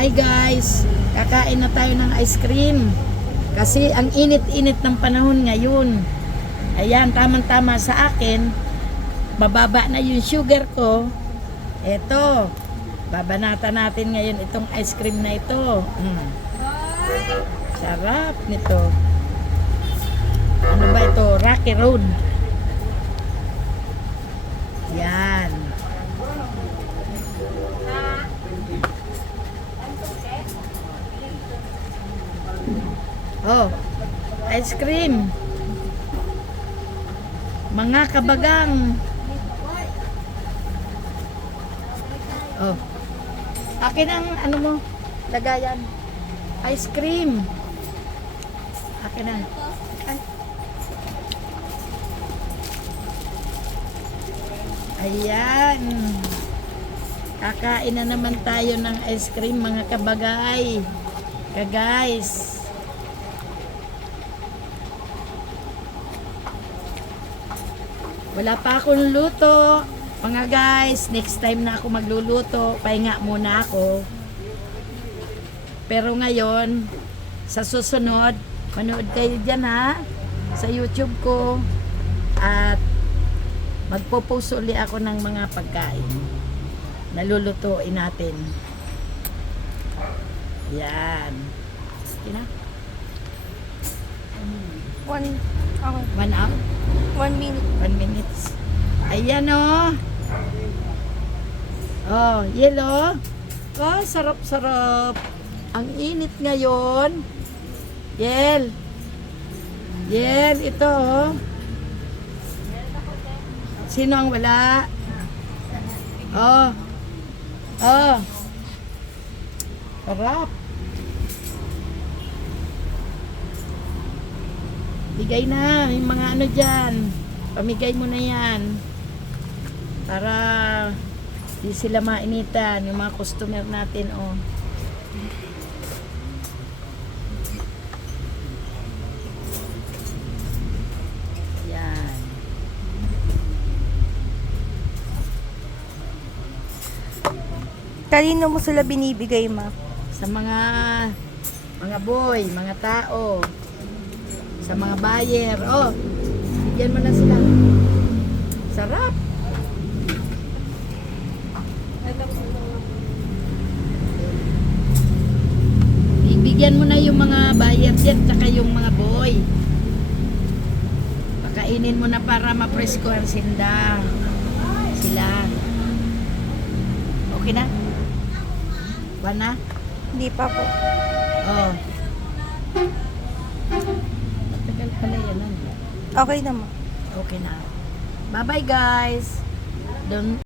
Hi guys, kakain na tayo ng ice cream. Kasi ang init-init ng panahon ngayon. Ayan, tamang-tama sa akin. Bababa na yung sugar ko. Eto, babanata natin ngayon itong ice cream na ito. Mm. Sarap nito. Ano ba ito? Rocky Road. Yan. Oh, ice cream. Mga kabagang. Oh. Akin ang ano mo, lagayan. Ice cream. Akin na. Ay. Ayan. Kakain na naman tayo ng ice cream mga kabagay. Ka-guys. Wala pa akong luto. Mga guys, next time na ako magluluto, pahinga muna ako. Pero ngayon, sa susunod, manood kayo dyan ha, sa YouTube ko. At magpo-post uli ako ng mga pagkain. Nalulutuin natin. Yan. Okay na? One, okay. One hour? One minute. One minutes. Ayan o. Oh, yellow. Oh, sarap-sarap. Ang init ngayon. Yel. Yel, ito oh. Sino ang wala? Oh. Oh. Sarap. Bigay na, yung mga ano dyan. Pamigay mo na yan. Para di sila mainitan, yung mga customer natin, oh. Yan. Kanino mo sila binibigay, ma? Sa mga mga boy, mga tao, sa mga buyer. Oh, bigyan mo na sila. Sarap. Bibigyan mo na yung mga buyer dyan, tsaka yung mga boy. Pakainin mo na para mapresko ang sinda. Sila. Okay na? One na? Hindi pa po. Oh. Matagal pala yan. ano? Okay naman. Okay na. Bye-bye guys. Don't